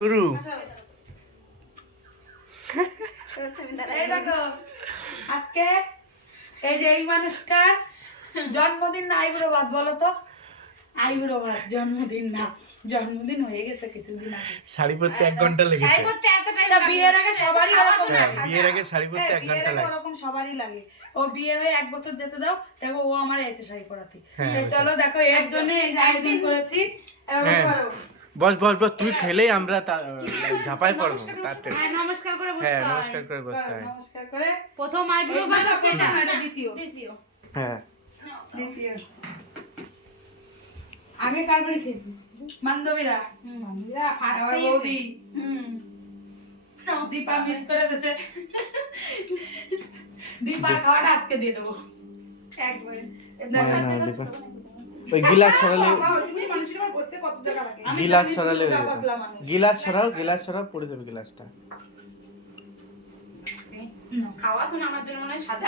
শুরু। এই দেখো আজকে এই যে এই মানুষটার জন্মদিন না আইবুড়ো ভাত বলো তো? আইবুড়ো ভাত জন্মদিন না, জন্মদিন হয়ে গেছে কিছুদিন আগে। শাড়ি পরতে 1 ঘন্টা লেগেছে। তা বিয়ের আগে সবারই ওরকম হ্যাঁ, লাগে। বিয়ের আগে শাড়ি পরতে 1 ঘন্টা লাগে। ওরকম সবারই লাগে। ও বিয়ে হয়ে 1 বছর যেতে দাও, দেখো ও আমার এসে শাড়ি পরাতে। হ্যাঁ, তো চলো দেখো এর জন্য এই যে আয়োজন করেছি। এবার হ্যাঁ। করো। বস বস বস, তুই খেলেই আমরা ঝাপাই পড়বো তাতে। নমস্কার করে হ্যাঁ, বসতে হয়। নমস্কার করে বসতে হয়। নমস্কার করে প্রথম আইব্রো ভাত হচ্ছে এটা। এটা দ্বিতীয়। হ্যাঁ, দ্বিতীয়। আগে কার বাড়ি খেয়েছি? বান্ধবীরা ফার্স্ট আমার বৌদি দীপা মিস করে দিছে। দীপার খাওয়াটা আজকে দিয়ে দেবো একবারে। না, দীপা। ওই গিলাস সরালে, আমি গিলাস জানি সরালে তুমি হয়ে যেত। পাতলা মানুষ। গিলাস সরাও, পড়ে যাবে গিলাসটা। খাওয়া তুমি আমার জন্য মনে হয় সাজা।